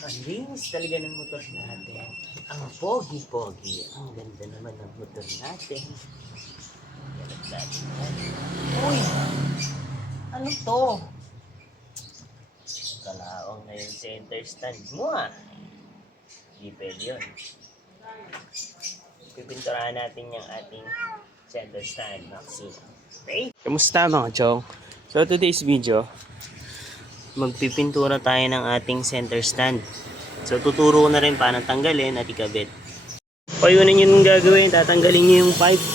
Ang linis talaga ng motor natin. Ang pogi-pogi. Ang ganda naman ng motor natin. Galat natin yan. Uy! Ano to? Kalaong na yung center stand mo ah. Hindi pwede yun. Pipinturahan natin yung ating center stand, Maxi. Okay? Kamusta mga chong? So today's video, magpipintura tayo ng ating center stand. So tuturo ko na rin paano tanggalin at ikabit. Okay, una nyo nung gagawin, tatanggalin nyo yung pipe.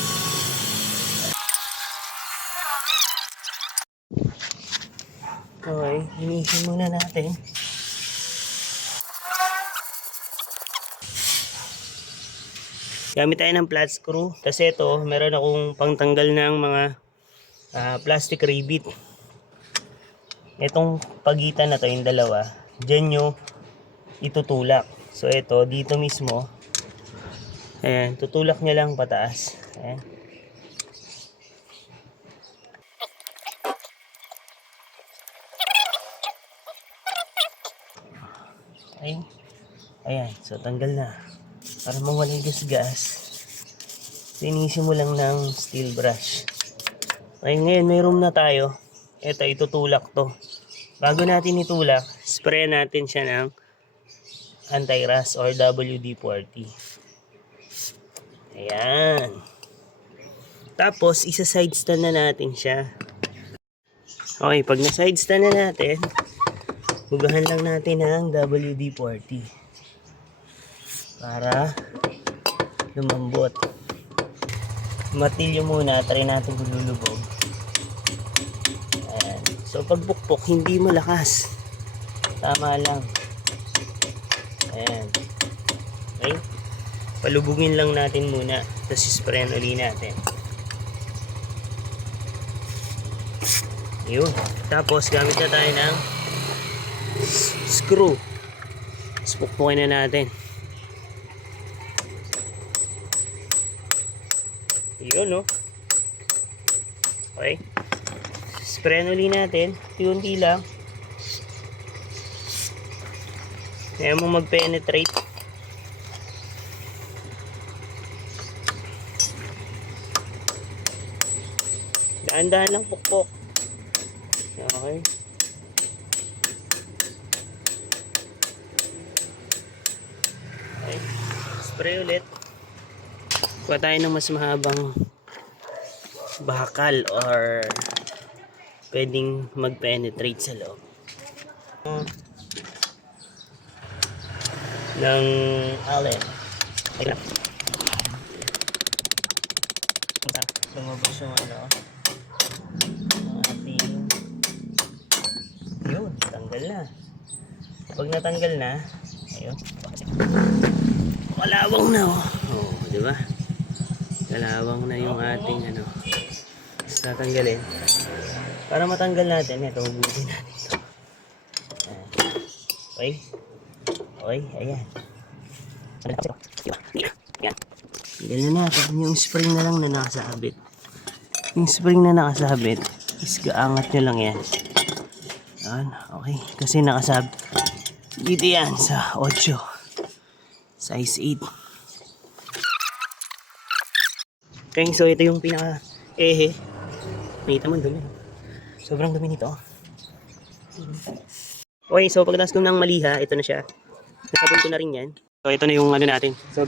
Okay, inisin muna natin. Gamit tayo ng flat screw. Kasi ito, meron akong pangtanggal ng mga plastic rivet. Itong pagitan na to, yung dalawa, dyan nyo itutulak. So ito, dito mismo, ayan, tutulak nyo lang pataas. Ayan. Ayan. Ayan, so tanggal na. Para mawala yung gas-gas, linisin mo lang ng steel brush. Okay, ngayon may room na tayo. Ito, itutulak to. Bago natin itulak, spray natin siya ng anti-rust or WD-40. Ayan. Tapos, isa-side stand na natin siya. Okay, pag na-side stand na natin, hugahan lang natin ng WD-40 para lumambot. Matilyo muna, try natin kung lulubog. Ayan. So pag bukpok, hindi malakas. Tama lang. Ayan. Okay? Palubugin lang natin muna. Tapos sprayan uli natin. Yun. Tapos gamit na tayo ng screw. Tapos pukpukin na natin. Yun, no? Okay. Sprayan uli natin. Unti lang. Kaya mo mag-penetrate. Daan-daan lang pukpok. Okay. Okay. Spray ulit. Kuha tayo ng mas mahabang bakal or pwedeng mag-penetrate sa loob ng allen. Ayun. Lumabas yung ano ang ating yun, tanggal na. Pag natanggal na, ayun, kalawang na oh. Oh, di ba? Kalawang na yung ating ano. Tatanggalin. Para matanggal natin, ito, hugutin natin ito. Okay. Okay, ayan. Ayan. Tanggal na natin. Yung spring na lang na nakasabit. Yung spring na nakasabit, is gaangat nyo lang yan. Ayan, okay. Kasi nakasabit. Dito yan sa 8. Size 8. Okay, so ito yung pinaka-ehe. Nakita mo, dumi. Sobrang dumi nito. Okay, so pagkatapos ko ng maliha, ito na siya. Nasabon ko na rin yan. So ito na yung ano natin. So,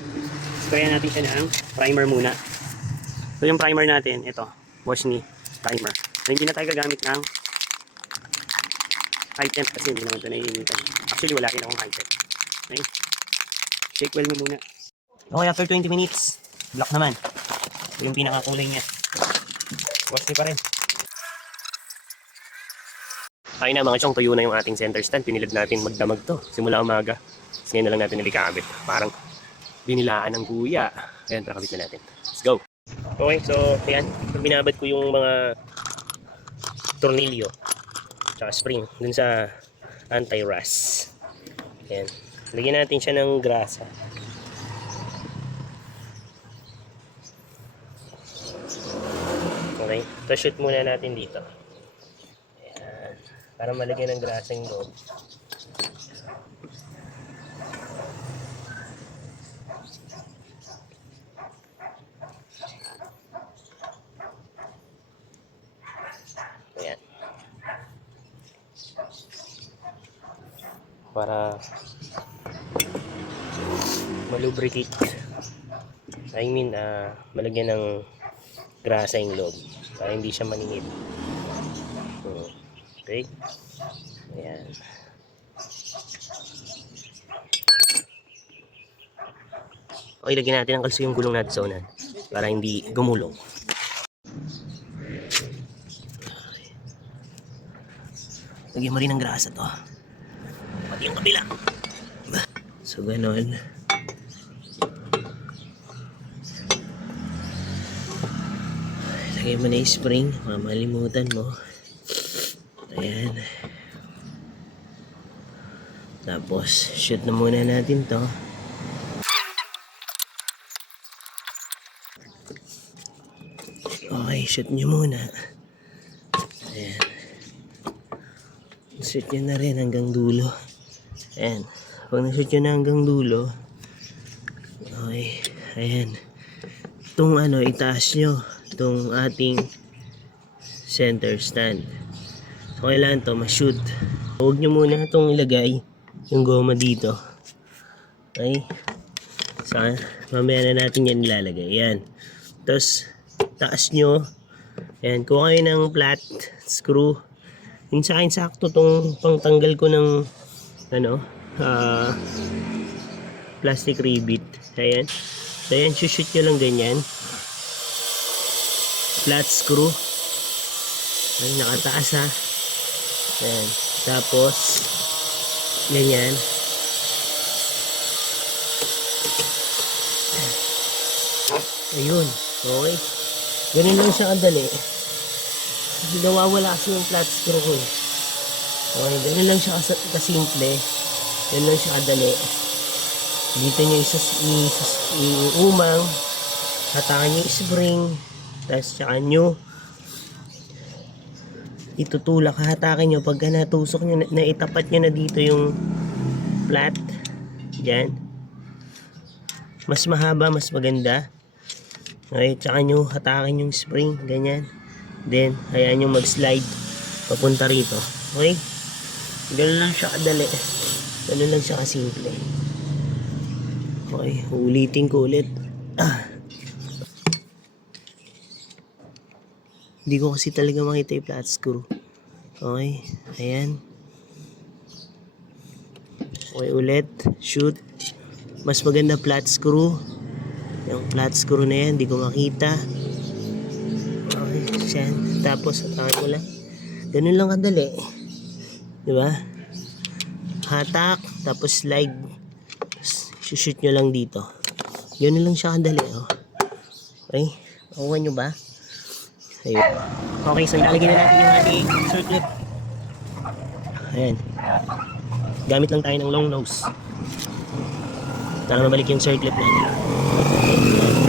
sprayan natin siya ng primer muna. So yung primer natin, ito. Wash ni primer. So hindi na tayo gagamit ng high temp kasi hindi naman ito naiinitan. Actually, wala rin akong high temp. Okay. Shake well mo muna. Okay, after 20 minutes, black naman. So yung pinakakulay niya. Wash ni pa rin. Ay na mga chong, tuyo na yung ating center stand. Pinilad natin magdamag to simula umaga. Tapos ngayon na lang natin nalikabit. Parang binilaan ng kuya. Ayan, pakabit na natin. Let's go! Okay, so ayan. Binabad ko yung mga tornilyo tsaka spring dun sa anti-rust. Ayan. Lagyan natin siya ng grasa. Okay, so shoot muna natin dito. Ayan. Para malagyan ng grasa yung loob. para malubricate. I mean, malagyan ng grasa yung loob para hindi siya maningit. Okay. Ayan. Okay, lagyan natin ng kalso yung gulong natin sa unan para hindi gumulong. Lagyan mo rin ng grasa to. Pati yung kabila. So, ganon. Lagyan mo na yung spring. Mamalimutan mo. Ayan. Tapos, shoot na muna natin to. Okay, shoot nyo muna. Ayan. Shoot nyo na rin hanggang dulo. Ayan. Pag na-shoot nyo na hanggang dulo, okay, ayan. Itong itaas nyo. Itong ating center stand. So, kailangan to ma-shoot. Huwag nyo muna itong ilagay yung goma dito. Okay. So, mamaya na natin yan ilalagay. Ayan. Tapos, taas nyo. Ayan. Kuha kayo ng flat screw. Yung sa akin, sakto tong pangtanggal ko ng plastic rivet. Ayan. So, ayan. Shoot nyo lang ganyan. Flat screw. Ay, nakataas ha. Ayan. Tapos, ganyan. Ayun. Okay. Ganun lang siya kadali. Kasi nawawala kasi yung flat screw ko. Okay. Ganun lang siya kasimple. Ganun lang siya kadali. Dito nyo iumang. Hatakan nyo yung spring. Tapos tsaka nyo itutulak, hatakin nyo pagka natusok nyo, naitapat nyo na dito yung flat. Yan. Mas mahaba, mas maganda. Okay, tsaka nyo hatakin yung spring, ganyan. Then, hayaan nyo mag-slide papunta rito. Okay? Ganun lang siya kadali. Ganun lang siya kasimple. Okay, ulitin ko ulit. Hindi ko kasi talaga makita yung flat screw. Okay, ayan. Okay, ulit. Shoot. Mas maganda flat screw. Yung flat screw na yan, hindi ko makita. Okay, yan. Tapos, hatakan ko lang. Ganun lang kadali. Diba? Hatak, tapos slide. Shoot nyo lang dito. Ganun lang siya kadali. Oh. Okay, nakuha nyo ba? Ayun. Okay, so ilalagay na natin yung ating circlip. Ayan. Gamit lang tayo ng long nose para mabalik yung circlip natin.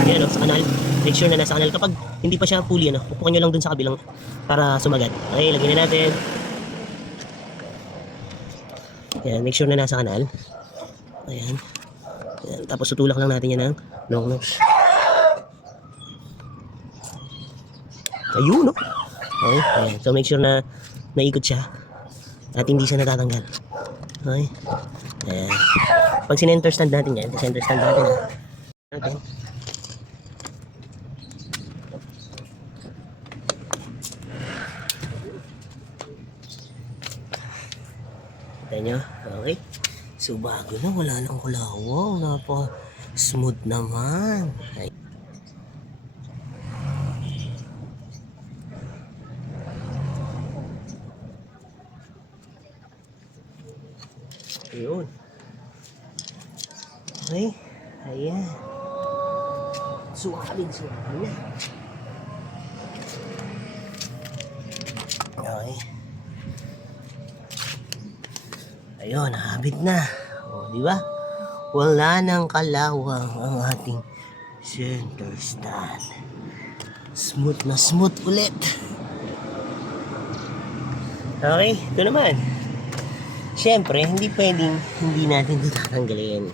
Ayan, sa kanal. Make sure na nasa kanal. Kapag hindi pa siya fully, pupukan nyo lang dun sa kabilang para sumagat. Okay, lagyan na natin. Ayan, make sure na nasa kanal. Ayan. Ayan. Tapos tutulak lang natin yan ng long nose. Ayun, no? Okay, ayan. So make sure na naikot siya at hindi siya natatanggal. Okay. Ayan. Pag sinenter stand natin yan, center stand natin ha. Okay. Kita nyo? Okay. So bago na, wala nang kulawang. Smooth naman. Ay. Ayun. Okay. Ayan. Suwabin na. Okay. Ayun, nakabit na. O, di ba? Wala nang kalawang ang ating center stand. Smooth na smooth ulit. Okay, ito naman. Siyempre, hindi pwedeng hindi natin ito tatanggalin.